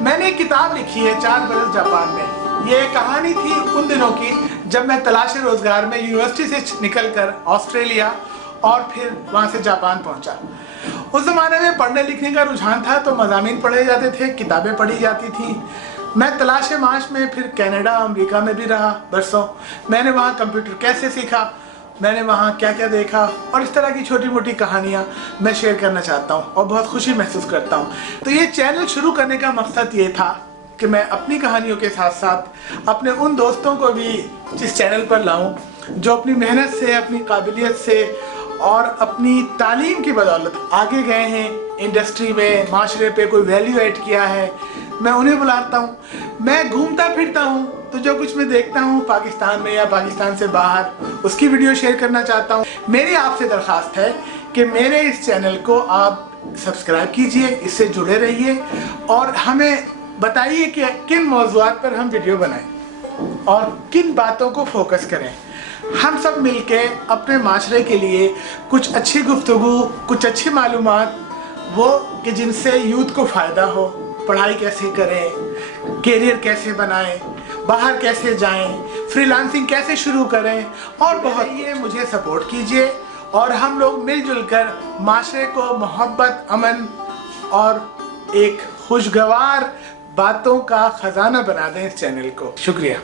میں نے ایک کتاب لکھی ہے 4 برس جاپان میں. یہ کہانی تھی ان دنوں کی جب میں تلاش روزگار میں یونیورسٹی سے نکل کر آسٹریلیا اور پھر وہاں سے جاپان پہنچا. اس زمانے میں پڑھنے لکھنے کا رجحان تھا تو مضامین پڑھے جاتے تھے, کتابیں پڑھی جاتی تھیں. میں تلاش معاش میں پھر کینیڈا امریکہ میں بھی رہا برسوں. میں نے وہاں کمپیوٹر کیسے سیکھا, میں نے وہاں کیا کیا دیکھا, اور اس طرح کی چھوٹی موٹی کہانیاں میں شیئر کرنا چاہتا ہوں اور بہت خوشی محسوس کرتا ہوں. تو یہ چینل شروع کرنے کا مقصد یہ تھا کہ میں اپنی کہانیوں کے ساتھ ساتھ اپنے ان دوستوں کو بھی اس چینل پر لاؤں جو اپنی محنت سے, اپنی قابلیت سے اور اپنی تعلیم کی بدولت آگے گئے ہیں, انڈسٹری میں, معاشرے پہ کوئی ویلیو ایڈ کیا ہے. میں انہیں بلاتا ہوں. میں گھومتا پھرتا ہوں تو جو کچھ میں دیکھتا ہوں پاکستان میں یا پاکستان سے باہر, اس کی ویڈیو شیئر کرنا چاہتا ہوں. میری آپ سے درخواست ہے کہ میرے اس چینل کو آپ سبسکرائب کیجئے, اس سے جڑے رہیے اور ہمیں بتائیے کہ کن موضوعات پر ہم ویڈیو بنائیں اور کن باتوں کو فوکس کریں. ہم سب مل کے اپنے معاشرے کے لیے کچھ اچھی گفتگو, کچھ اچھی معلومات, وہ کہ جن سے یوتھ کو فائدہ ہو. پڑھائی کیسے کریں, کیریئر کیسے بنائیں, باہر کیسے جائیں, فری لانسنگ کیسے شروع کریں, اور بہت. یہ مجھے سپورٹ کیجئے اور ہم لوگ مل جل کر معاشرے کو محبت, امن اور ایک خوشگوار باتوں کا خزانہ بنا دیں اس چینل کو. شکریہ.